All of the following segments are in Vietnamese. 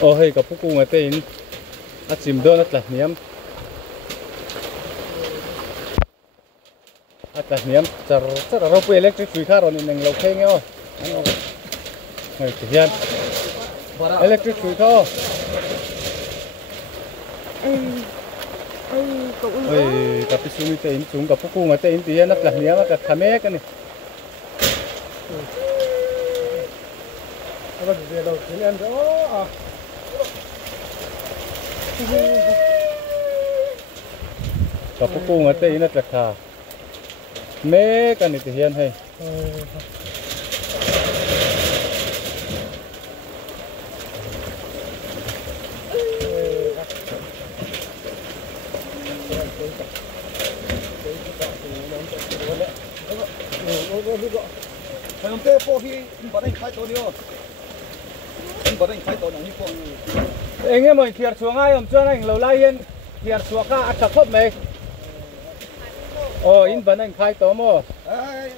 ô hay gặp phúc cùng ở tên à chìm đơn là niệm à niệm chả chả là rau electric suy khá rồi nên lâu khen nhau này thực hiện electric suy khá ơi gặp cái suy tên chúng gặp phúc cùng ở tên thì nó là niệm là tham mê cái này gặp phúc cùng ở tên nó là khá mê cái này thì hiện hay Hôm nay phố thì bắt anh khai tổ đi không? Bắt anh khai tổ này phố. anh em mình thiệt xuống ai hôm trước anh lâu lai yên thiệt xuống cả chặt khớp mấy. In vẫn anh khai tổ mò. Ấy,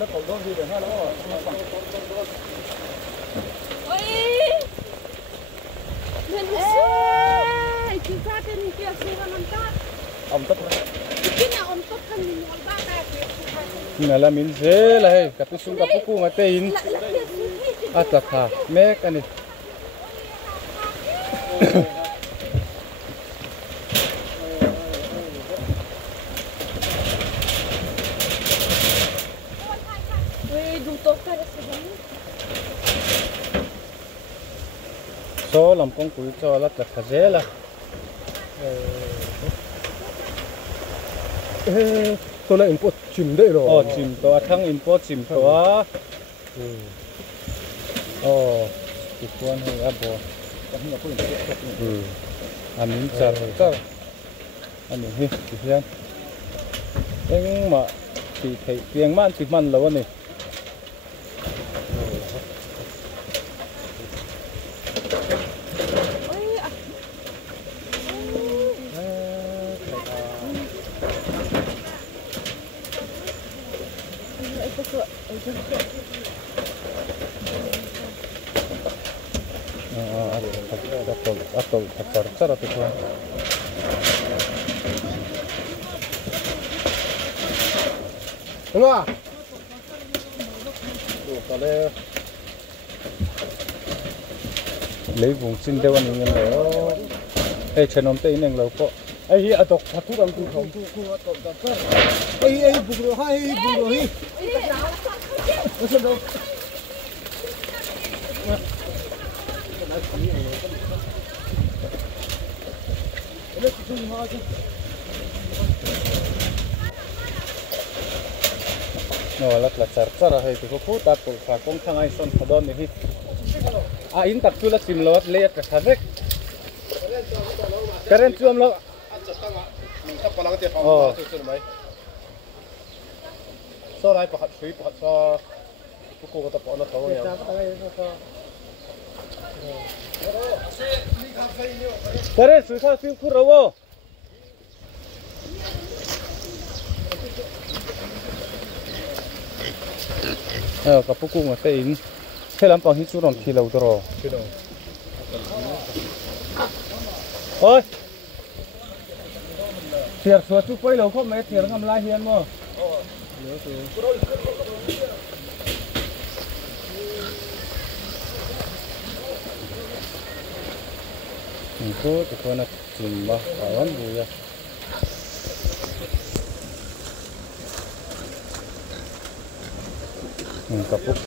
nó tổ đâu gì để ha nó. Ôi. Nên ơi, chúng ta tên kia xưa làm ta. Ông tất rồi. Cái nào ông tốt hơn mình ông ba ta kìa. Nè là mình dễ là hay gặp cái súng gặp phúc cùng ở tên à chặt khá mê cái này số làm công cụ cho là chặt khá dễ là tôi lại import chìm đấy rồi. chìm to thằng import chìm to cái quan hay abo mình chặt anh mình thì hiện anh mà thì thấy tiếng man chỉ man lâu này atau cara tu kan. Enggak. Kalau lấy vùng xin đeo anh em đó, ai chân ông tây nên lâu có, ai ở tộc phát thu làm tu không. Ai bù rồi hay. Nó xem đâu. nó là char hay thì có phút ta cũng phải công thang ai son phải đón này in tập tu là xin lót lấy cái thằng đấy cái này chuông lo số này bạc suy bạc so cô tập nó thấu nhau cái này suy thao suy khu đâu cái phụ cung ở đây thế làm bằng hít chú đồng thì lâu rồi ôi thiệt số chú quay lâu không mấy thiệt ngâm lai hiền mà itu itu nak simbah kawan buaya kapuk